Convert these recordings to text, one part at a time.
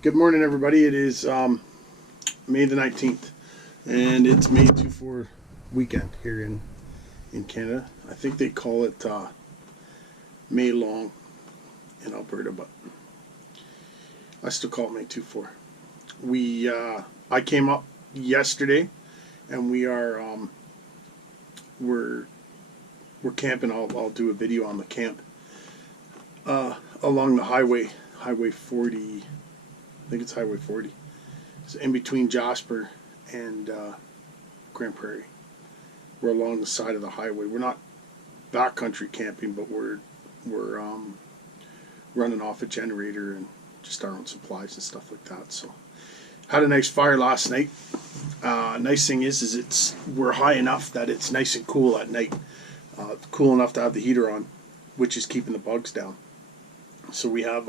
Good morning, everybody. It is May the 19th, and it's May 24 weekend here in Canada. I think they call it May Long in Alberta, but I still call it May 24. I came up yesterday, and we're camping. I'll do a video on the camp along the Highway 40. I think it's Highway 40. It's in between Jasper and Grand Prairie. We're along the side of the highway. We're not backcountry camping, but we're running off a generator and just our own supplies and stuff like that. So had a nice fire last night. Nice thing is we're high enough that it's nice and cool at night. Cool enough to have the heater on, which is keeping the bugs down. So we have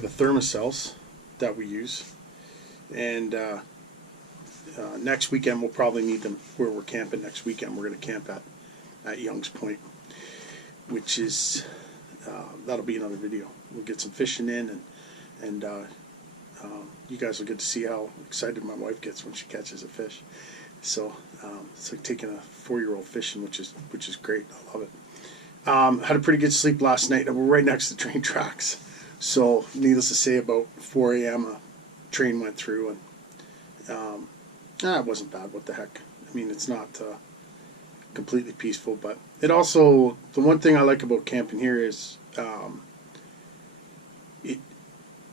the thermocells that we use, and next weekend we'll probably need them where we're camping. Next weekend we're going to camp at Young's Point, which is that'll be another video. We'll get some fishing in, and you guys will get to see how excited my wife gets when she catches a fish. So it's like taking a 4-year-old fishing, which is great. I love it. Had a pretty good sleep last night. We're right next to the train tracks. So, needless to say, about 4 a.m. a train went through, and it wasn't bad. What the heck? I mean, it's not completely peaceful, but it also, the one thing I like about camping here is,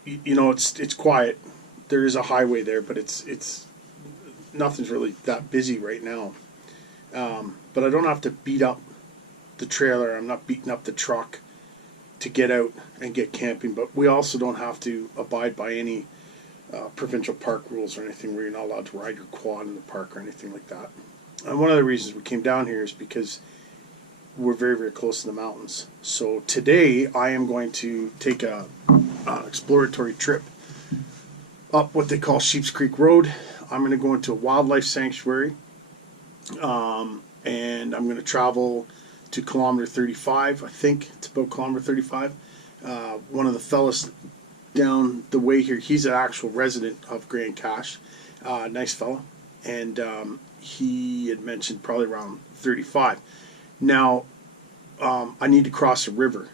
it's quiet. There is a highway there, but it's nothing's really that busy right now. But I don't have to beat up the trailer. I'm not beating up the truck to get out and get camping, but we also don't have to abide by any provincial park rules or anything where you're not allowed to ride your quad in the park or anything like that. And one of the reasons we came down here is because we're very, very close to the mountains. So today I am going to take a exploratory trip up what they call Sheeps Creek Road. I'm going to go into a wildlife sanctuary, and I'm going to travel to kilometer 35. I think it's about kilometer 35. One of the fellas down the way here, he's an actual resident of Grande Cache. Nice fella. And he had mentioned probably around 35. Now, I need to cross a river.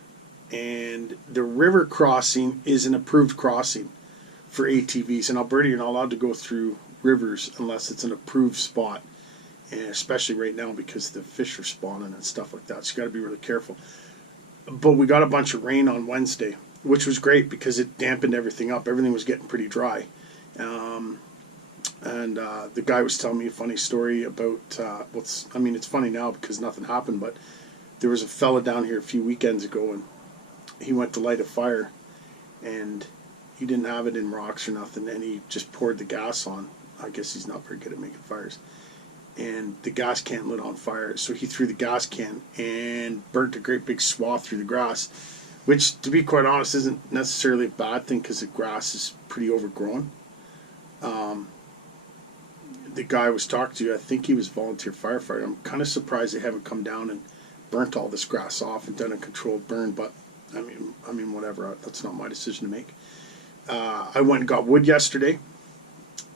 And the river crossing is an approved crossing for ATVs. In Alberta, you're not allowed to go through rivers unless it's an approved spot. And especially right now because the fish are spawning and stuff like that. So you got to be really careful. But we got a bunch of rain on Wednesday, which was great because it dampened everything up. Everything was getting pretty dry. And the guy was telling me a funny story about, it's funny now because nothing happened, but there was a fella down here a few weekends ago, and he went to light a fire, and he didn't have it in rocks or nothing, and he just poured the gas on. I guess he's not very good at making fires. And the gas can lit on fire, so he threw the gas can and burnt a great big swath through the grass, which, to be quite honest, isn't necessarily a bad thing because the grass is pretty overgrown. The guy I was talking to, I think he was a volunteer firefighter. I'm kind of surprised they haven't come down and burnt all this grass off and done a controlled burn, but I mean, whatever. That's not my decision to make. I went and got wood yesterday,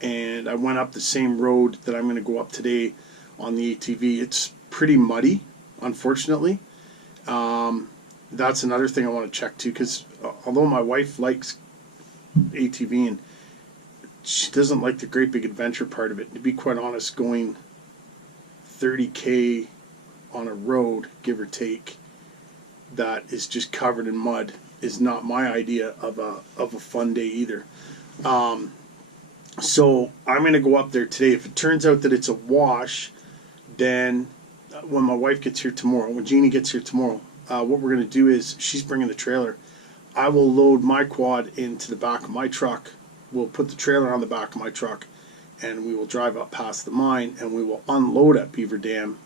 and I went up the same road that I'm going to go up today on the ATV. It's pretty muddy, unfortunately. That's another thing I want to check too, because although my wife likes ATV and she doesn't like the great big adventure part of it, to be quite honest, going 30K on a road, give or take, that is just covered in mud is not my idea of a fun day either. So I'm going to go up there today. If it turns out that it's a wash, then when my wife gets here tomorrow, when Jeannie gets here tomorrow, what we're going to do is she's bringing the trailer. I will load my quad into the back of my truck. We'll put the trailer on the back of my truck, and we will drive up past the mine, and we will unload at Beaver Dam,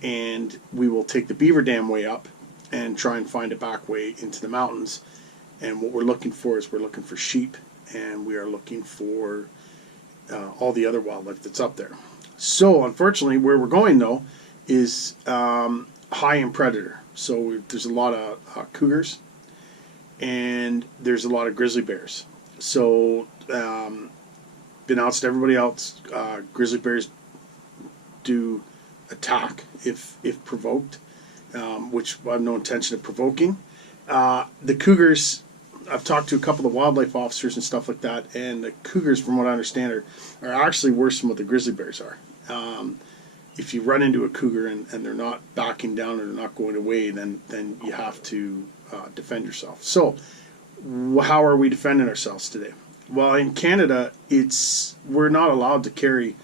and we will take the Beaver Dam way up and try and find a back way into the mountains. And what we're looking for is we're looking for sheep, and we are looking for all the other wildlife that's up there. So unfortunately, where we're going though is high in predator. So there's a lot of cougars, and there's a lot of grizzly bears. So, announced to everybody else, grizzly bears do attack if provoked, which I have no intention of provoking. The cougars, I've talked to a couple of wildlife officers and stuff like that, and the cougars, from what I understand, are actually worse than what the grizzly bears are. If you run into a cougar and they're not backing down or they're not going away, then you have to defend yourself. So, how are we defending ourselves today? Well, in Canada, we're not allowed to carry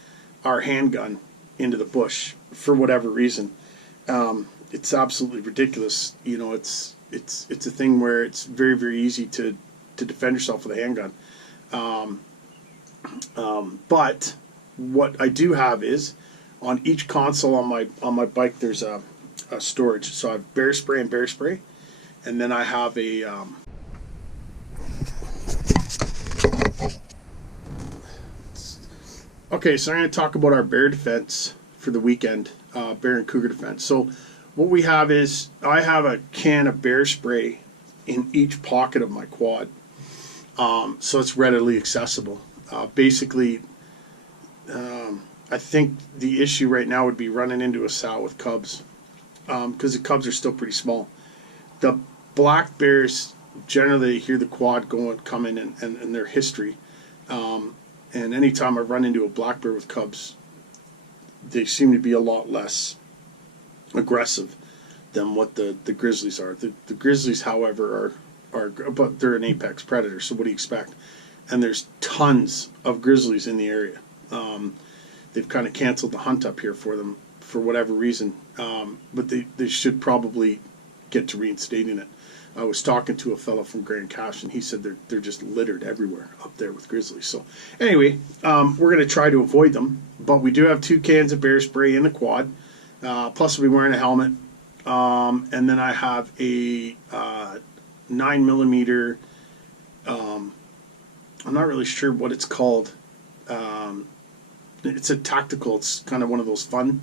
our handgun into the bush for whatever reason. It's absolutely ridiculous. You know, it's a thing where it's very, very easy to defend yourself with a handgun. But what I do have is, on each console on my bike, there's a storage. So I have bear spray, and then I have a okay. So I'm going to talk about our bear defense for the weekend, bear and cougar defense. So what we have is, I have a can of bear spray in each pocket of my quad, so it's readily accessible. Basically, I think the issue right now would be running into a sow with cubs, because the cubs are still pretty small. The black bears, generally hear the quad coming and their history. And anytime I run into a black bear with cubs, they seem to be a lot less aggressive than what the grizzlies are. The grizzlies, however, but they're an apex predator, so what do you expect? And there's tons of grizzlies in the area. They've kind of canceled the hunt up here for them for whatever reason, but they should probably get to reinstating it. I was talking to a fellow from Grand Cache, and he said they're just littered everywhere up there with grizzlies. So anyway, we're going to try to avoid them, but we do have 2 cans of bear spray in the quad. Plus, we'll be wearing a helmet, and then I have a 9mm. I'm not really sure what it's called. It's a tactical. It's kind of one of those fun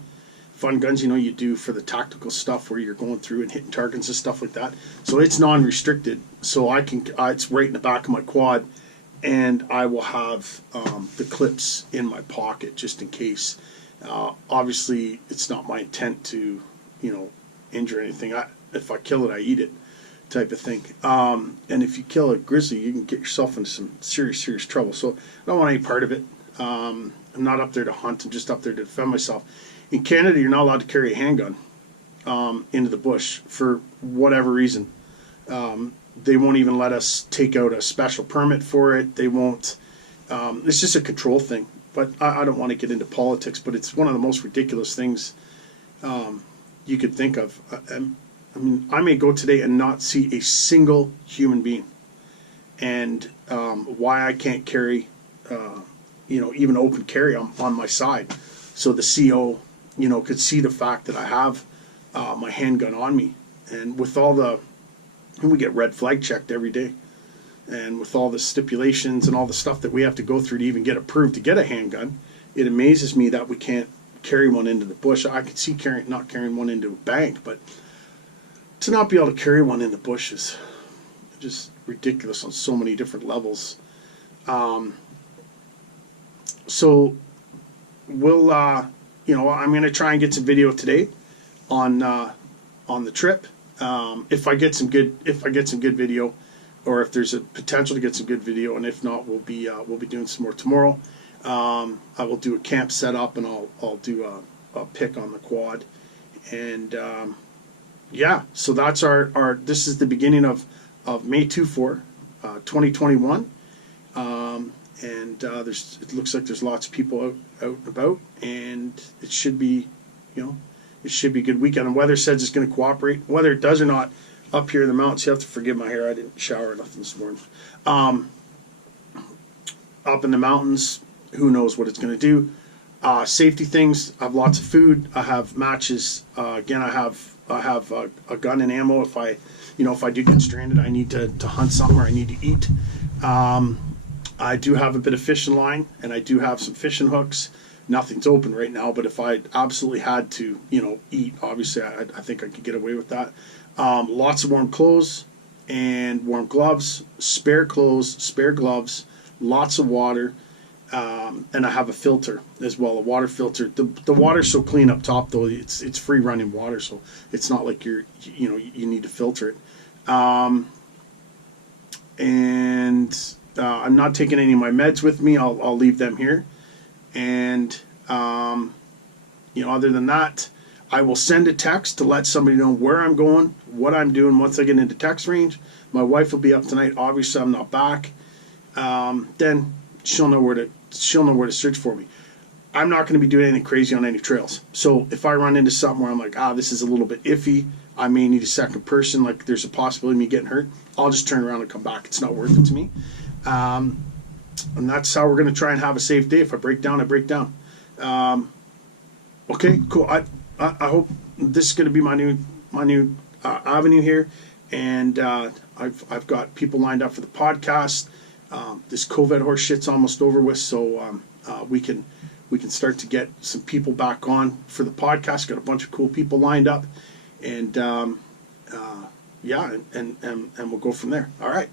guns, you know, you do for the tactical stuff where you're going through and hitting targets and stuff like that. So it's non-restricted, so I can. It's right in the back of my quad, and I will have the clips in my pocket just in case. Obviously, it's not my intent to, injure anything. If I kill it, I eat it, type of thing. And if you kill a grizzly, you can get yourself into some serious trouble. So I don't want any part of it. I'm not up there to hunt. I'm just up there to defend myself. In Canada, you're not allowed to carry a handgun into the bush for whatever reason. They won't even let us take out a special permit for it. They won't. It's just a control thing. But I don't want to get into politics, but it's one of the most ridiculous things you could think of. I mean, I may go today and not see a single human being. And why I can't carry, even open carry on my side. So the CO, could see the fact that I have my handgun on me. And with and we get red flag checked every day. And with all the stipulations and all the stuff that we have to go through to even get approved to get a handgun, it amazes me that we can't carry one into the bush. I could see not carrying one into a bank, but to not be able to carry one in the bush is just ridiculous on so many different levels. So we'll, I'm going to try and get some video today on the trip. If I get some good video, or if there's a potential to get some good video, and if not, we'll be doing some more tomorrow. I will do a camp setup, and I'll do a pick on the quad, and so that's our this is the beginning of May 24, 2021, and it looks like there's lots of people out and about, and it should be it should be a good weekend. And weather says it's going to cooperate. Whether it does or not, up here in the mountains, you have to forgive my hair. I didn't shower or nothing this morning. Up in the mountains, who knows what it's going to do. Safety things. I have lots of food. I have matches. Again, I have a gun and ammo. If I do get stranded, I need to hunt somewhere. I need to eat. I do have a bit of fishing line, and I do have some fishing hooks. Nothing's open right now, but if I absolutely had to, eat, obviously I think I could get away with that. Lots of warm clothes, and warm gloves, spare clothes, spare gloves, lots of water, and I have a filter as well, a water filter. The water's so clean up top though; it's free running water, so it's not like you need to filter it. And I'm not taking any of my meds with me. I'll leave them here, and other than that, I will send a text to let somebody know where I'm going, what I'm doing once I get into text range. My wife will be up tonight. Obviously, I'm not back. Then she'll know where to search for me. I'm not going to be doing anything crazy on any trails. So if I run into something where I'm like, this is a little bit iffy, I may need a second person, like there's a possibility of me getting hurt, I'll just turn around and come back. It's not worth it to me. And that's how we're going to try and have a safe day. If I break down, I break down. Okay, cool. I hope this is going to be my new avenue here, and I've got people lined up for the podcast. This COVID horse shit's almost over with, so we can start to get some people back on for the podcast. Got a bunch of cool people lined up, and yeah, and we'll go from there. All right.